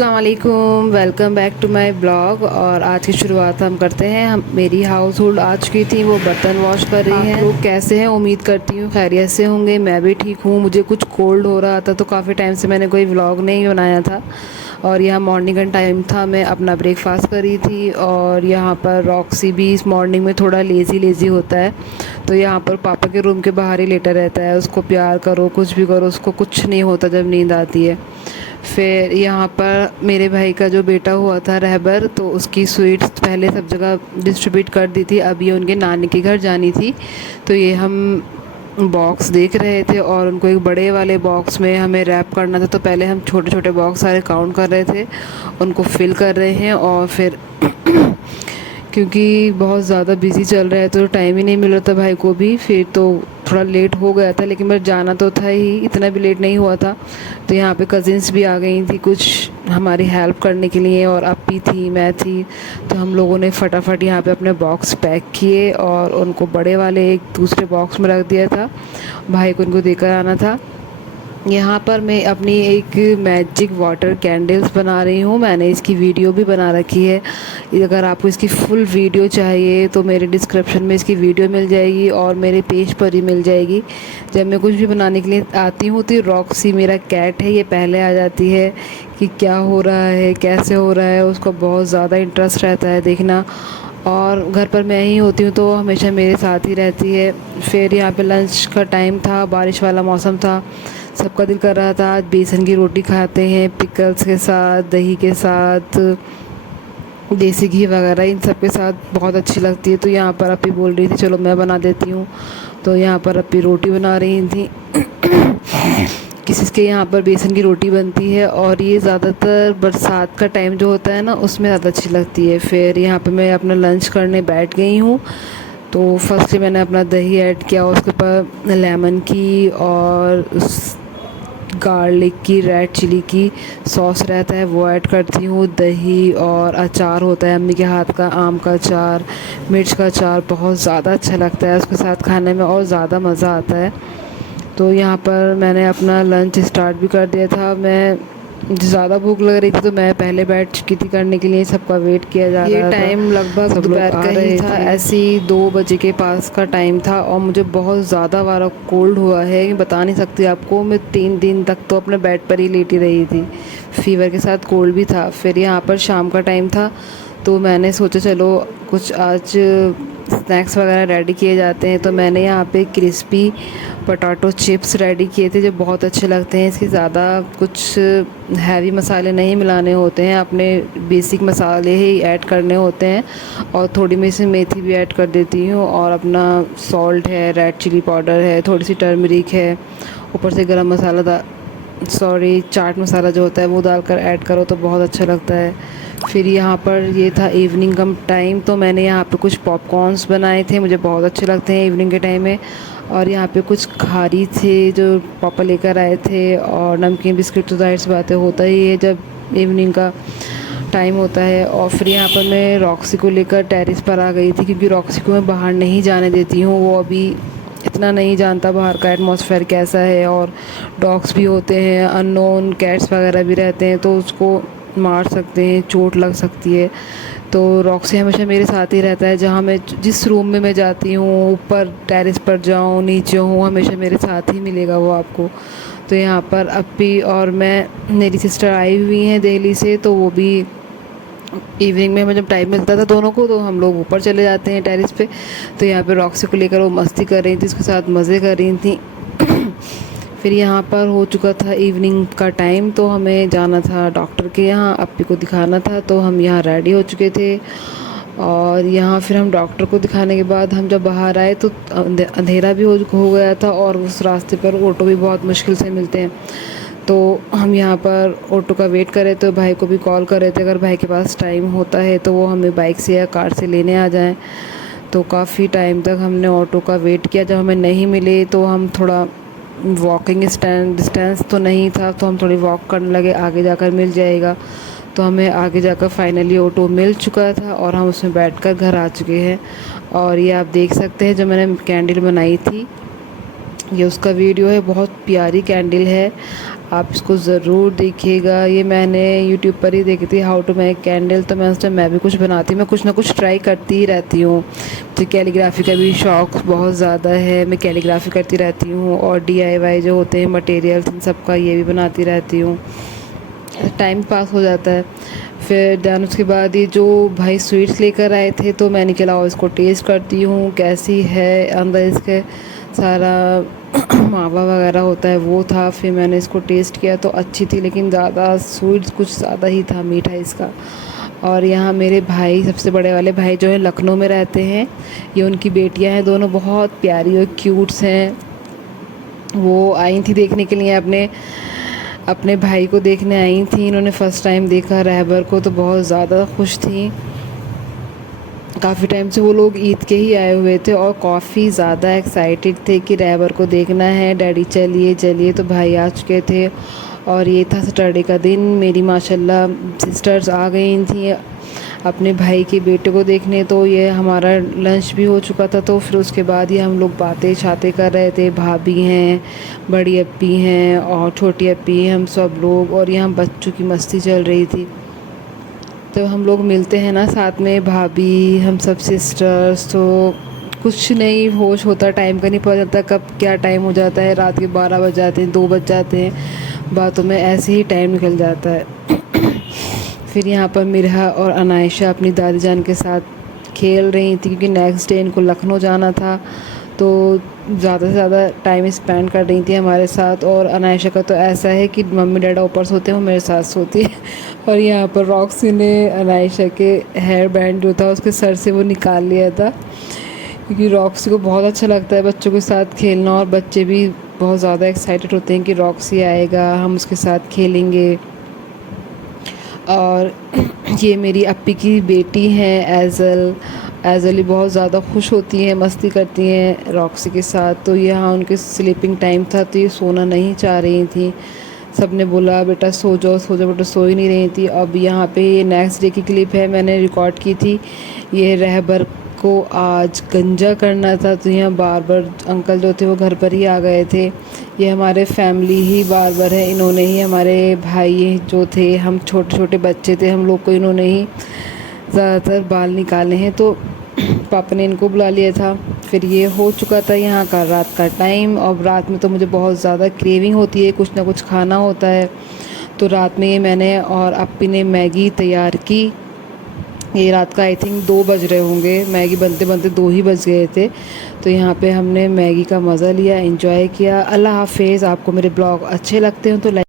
अस्सलाम वालेकुम, welcome back to my blog. और आज की शुरुआत हम करते हैं। हम मेरी हाउस होल्ड आ चुकी थी, वो बर्तन वॉश कर रही हैं। लोग कैसे हैं? उम्मीद करती हूँ खैरियत से होंगे। मैं भी ठीक हूँ। मुझे कुछ कोल्ड हो रहा था तो काफ़ी टाइम से मैंने कोई व्लॉग नहीं बनाया था। और यहाँ मॉर्निंग का टाइम था, मैं अपना ब्रेकफास्ट कर रही थी। और यहाँ पर रॉक्सी भी इस मॉर्निंग में थोड़ा लेज़ी होता है, तो यहाँ पर पापा के रूम के बाहर ही लेटा रहता है। उसको प्यार करो, कुछ भी करो, उसको कुछ नहीं होता जब नींद आती है। फिर यहाँ पर मेरे भाई का जो बेटा हुआ था रहबर, तो उसकी स्वीट्स पहले सब जगह डिस्ट्रीब्यूट कर दी थी। अब ये उनके नानी के घर जानी थी, तो ये हम बॉक्स देख रहे थे और उनको एक बड़े वाले बॉक्स में हमें रैप करना था। तो पहले हम छोटे छोटे बॉक्स सारे काउंट कर रहे थे, उनको फिल कर रहे हैं। और फिर क्योंकि बहुत ज़्यादा बिज़ी चल रहा है तो टाइम ही नहीं मिल रहा था भाई को भी। फिर तो थोड़ा लेट हो गया था, लेकिन मेरा जाना तो था ही, इतना भी लेट नहीं हुआ था। तो यहाँ पे कज़िन्स भी आ गई थी कुछ हमारी हेल्प करने के लिए, और अपी थी, मैं थी। तो हम लोगों ने फटाफट यहाँ पे अपने बॉक्स पैक किए और उनको बड़े वाले एक दूसरे बॉक्स में रख दिया था। भाई को उनको देकर आना था। यहाँ पर मैं अपनी एक मैजिक वाटर कैंडल्स बना रही हूँ। मैंने इसकी वीडियो भी बना रखी है। अगर आपको इसकी फुल वीडियो चाहिए तो मेरे डिस्क्रिप्शन में इसकी वीडियो मिल जाएगी और मेरे पेज पर ही मिल जाएगी। जब मैं कुछ भी बनाने के लिए आती हूँ तो रॉक्सी मेरा कैट है, ये पहले आ जाती है कि क्या हो रहा है, कैसे हो रहा है। उसको बहुत ज़्यादा इंटरेस्ट रहता है देखना। और घर पर मैं ही होती हूँ तो हमेशा मेरे साथ ही रहती है। फिर यहाँ पे लंच का टाइम था, बारिश वाला मौसम था, सबका दिल कर रहा था आज बेसन की रोटी खाते हैं पिकल्स के साथ, दही के साथ, देसी घी वगैरह, इन सब के साथ बहुत अच्छी लगती है। तो यहाँ पर अपी बोल रही थी चलो मैं बना देती हूँ। तो यहाँ पर अपी रोटी बना रही थी। किसी के यहाँ पर बेसन की रोटी बनती है और ये ज़्यादातर बरसात का टाइम जो होता है ना, उसमें ज़्यादा अच्छी लगती है। फिर यहाँ पे मैं अपना लंच करने बैठ गई हूँ। तो फर्स्टली मैंने अपना दही ऐड किया, उसके ऊपर लेमन की और गार्लिक की, रेड चिली की सॉस रहता है वो ऐड करती हूँ। दही और अचार होता है अम्मी के हाथ का, आम का अचार, मिर्च का अचार, बहुत ज़्यादा अच्छा लगता है उसके साथ खाने में और ज़्यादा मज़ा आता है। तो यहाँ पर मैंने अपना लंच स्टार्ट भी कर दिया था। मैं ज़्यादा भूख लग रही थी तो मैं पहले बैठ चुकी थी करने के लिए, सबका वेट किया जा रहा था। ये टाइम लगभग दोपहर का ही था, ऐसे ही 2 बजे के पास का टाइम था। और मुझे बहुत ज़्यादा वारा कोल्ड हुआ है, बता नहीं सकती आपको। मैं 3 दिन तक तो अपने बेड पर ही लेटी रही थी, फीवर के साथ कोल्ड भी था। फिर यहाँ पर शाम का टाइम था तो मैंने सोचा चलो कुछ आज स्नैक्स वगैरह रेडी किए जाते हैं। तो मैंने यहाँ पे क्रिस्पी पोटैटो चिप्स रेडी किए थे जो बहुत अच्छे लगते हैं। इसके ज़्यादा कुछ हैवी मसाले नहीं मिलाने होते हैं, अपने बेसिक मसाले ही ऐड करने होते हैं। और थोड़ी मैं इसमें मेथी भी ऐड कर देती हूँ, और अपना सॉल्ट है, रेड चिली पाउडर है, थोड़ी सी टर्मरिक है, ऊपर से गरम मसाला चाट मसाला जो होता है वो डालकर ऐड करो तो बहुत अच्छा लगता है। फिर यहाँ पर ये था इवनिंग का टाइम, तो मैंने यहाँ पे कुछ पॉपकॉर्न्स बनाए थे, मुझे बहुत अच्छे लगते हैं इवनिंग के टाइम में। और यहाँ पे कुछ खारी थे जो पापा लेकर आए थे, और नमकीन बिस्किट तो जाहिर सी बात है होता ही है जब इवनिंग का टाइम होता है। और फिर यहाँ पर मैं रॉक्सी को लेकर टेरेस पर आ गई थी, क्योंकि रॉक्सी को मैं बाहर नहीं जाने देती हूँ। वो अभी इतना नहीं जानता बाहर का एटमॉस्फेयर कैसा है, और डॉग्स भी होते हैं, अननोन कैट्स वगैरह भी रहते हैं, तो उसको मार सकते हैं, चोट लग सकती है। तो रॉक्सी हमेशा मेरे साथ ही रहता है, जहाँ मैं जिस रूम में मैं जाती हूँ, ऊपर टेरेस पर जाऊँ, नीचे हूँ, हमेशा मेरे साथ ही मिलेगा वो आपको। तो यहाँ पर अपी और मैं, मेरी सिस्टर आई हुई हैं दिल्ली से, तो वो भी इवनिंग में हमें जब टाइम मिलता था दोनों को तो हम लोग ऊपर चले जाते हैं टेरेस पे। तो यहाँ पे रॉक्सी को लेकर वो मस्ती कर रही थी, उसके साथ मज़े कर रही थी। फिर यहाँ पर हो चुका था इवनिंग का टाइम, तो हमें जाना था डॉक्टर के यहाँ, अपी को दिखाना था। तो हम यहाँ रेडी हो चुके थे, और यहाँ फिर हम डॉक्टर को दिखाने के बाद हम जब बाहर आए तो अंधेरा भी हो गया था, और उस रास्ते पर ऑटो भी बहुत मुश्किल से मिलते हैं। तो हम यहाँ पर ऑटो का वेट कर रहे थे, भाई को भी कॉल कर रहे थे अगर भाई के पास टाइम होता है तो वो हमें बाइक से या कार से लेने आ जाएं। तो काफ़ी टाइम तक हमने ऑटो का वेट किया। जब हमें नहीं मिले तो हम थोड़ा वॉकिंग डिस्टेंस तो नहीं था, तो हम थोड़ी वॉक करने लगे, आगे जाकर मिल जाएगा। तो हमें आगे जाकर फाइनली ऑटो मिल चुका था और हम उसमें बैठकर घर आ चुके हैं। और ये आप देख सकते हैं जो मैंने कैंडल बनाई थी, ये उसका वीडियो है, बहुत प्यारी कैंडल है, आप इसको ज़रूर देखिएगा। ये मैंने यूट्यूब पर ही देखी थी, हाउ टू मेक कैंडल, तो मैं उस टाइम मैं भी कुछ बनाती हूँ, मैं कुछ ना कुछ ट्राई करती ही रहती हूँ। तो कैलीग्राफी का भी शौक़ बहुत ज़्यादा है, मैं कैलीग्राफी करती रहती हूँ और DIY जो होते हैं मटेरियल्स इन सब का ये भी बनाती रहती हूँ, टाइम पास हो जाता है। फिर दैन उसके बाद ये जो भाई स्वीट्स लेकर आए थे, तो मैंने कहा लाओ इसको टेस्ट करती हूँ कैसी है, अंदर इसके सारा मावा वगैरह होता है वो था। फिर मैंने इसको टेस्ट किया तो अच्छी थी, लेकिन ज़्यादा स्वीट्स कुछ ज़्यादा ही था मीठा इसका। और यहाँ मेरे भाई, सबसे बड़े वाले भाई जो है लखनऊ में रहते हैं, ये उनकी बेटियां हैं, दोनों बहुत प्यारी और क्यूट्स हैं। वो आई थी देखने के लिए, अपने अपने भाई को देखने आई थी। इन्होंने फ़र्स्ट टाइम देखा रहबर को, तो बहुत ज़्यादा खुश थी। काफ़ी टाइम से वो लोग ईद के ही आए हुए थे और काफ़ी ज़्यादा एक्साइटेड थे कि रहबर को देखना है, डैडी चलिए चलिए। तो भाई आ चुके थे और ये था सैटरडे का दिन। मेरी माशाल्लाह सिस्टर्स आ गई थी अपने भाई के बेटे को देखने, तो ये हमारा लंच भी हो चुका था। तो फिर उसके बाद ही हम लोग बातें शातें कर रहे थे, भाभी हैं, बड़ी अप्पी हैं और छोटी अप्पी हैं, हम सब लोग, और यहाँ बच्चों की मस्ती चल रही थी। तो हम लोग मिलते हैं ना साथ में, भाभी, हम सब सिस्टर्स, तो कुछ नहीं होश होता, टाइम का नहीं पता चलता कब क्या टाइम हो जाता है। रात के 12 बज जाते हैं, 2 बज जाते हैं, बातों में ऐसे ही टाइम निकल जाता है। फिर यहाँ पर मिरहा और अनायशा अपनी दादी जान के साथ खेल रही थी, क्योंकि नेक्स्ट डे इनको लखनऊ जाना था, तो ज़्यादा से ज़्यादा टाइम स्पेंड कर रही थी हमारे साथ। और अनायशा का तो ऐसा है कि मम्मी डैडा ऊपर सोते हैं, वो मेरे साथ सोती है। और यहाँ पर रॉक्सी ने अनायशा के हेयर बैंड जो था उसके सर से वो निकाल लिया था, क्योंकि रॉक्सी को बहुत अच्छा लगता है बच्चों के साथ खेलना, और बच्चे भी बहुत ज़्यादा एक्साइटेड होते हैं कि रॉक्सी आएगा, हम उसके साथ खेलेंगे। और ये मेरी अप्पी की बेटी हैं एज़ल ही बहुत ज़्यादा खुश होती हैं, मस्ती करती हैं रॉक्सी के साथ। तो यहाँ उनके स्लीपिंग टाइम था, तो ये सोना नहीं चाह रही थी। सब ने बोला बेटा सो जाओ सो जाओ, बेटा सो ही नहीं रही थी। अब यहाँ पे ये नेक्स्ट डे की क्लिप है, मैंने रिकॉर्ड की थी। ये रहबर को आज गंजा करना था, तो यहाँ बार्बर अंकल जो थे वो घर पर ही आ गए थे। ये हमारे फैमिली ही बार्बर है, इन्होंने ही, हमारे भाई जो थे, हम छोटे छोटे बच्चे थे, हम लोग को इन्होंने ही ज़्यादातर बाल निकाले हैं। तो पापा ने इनको बुला लिया था। फिर ये हो चुका था यहाँ का रात का टाइम। अब रात में तो मुझे बहुत ज़्यादा क्रेविंग होती है, कुछ ना कुछ खाना होता है। तो रात में ये मैंने और अप्पी ने मैगी तैयार की। ये रात का आई थिंक 2 बज रहे होंगे, मैगी बनते बनते 2 ही बज गए थे। तो यहाँ पे हमने मैगी का मज़ा लिया, एंजॉय किया। अल्लाह हाफ़िज़। आपको मेरे ब्लॉग अच्छे लगते हो तो लाइक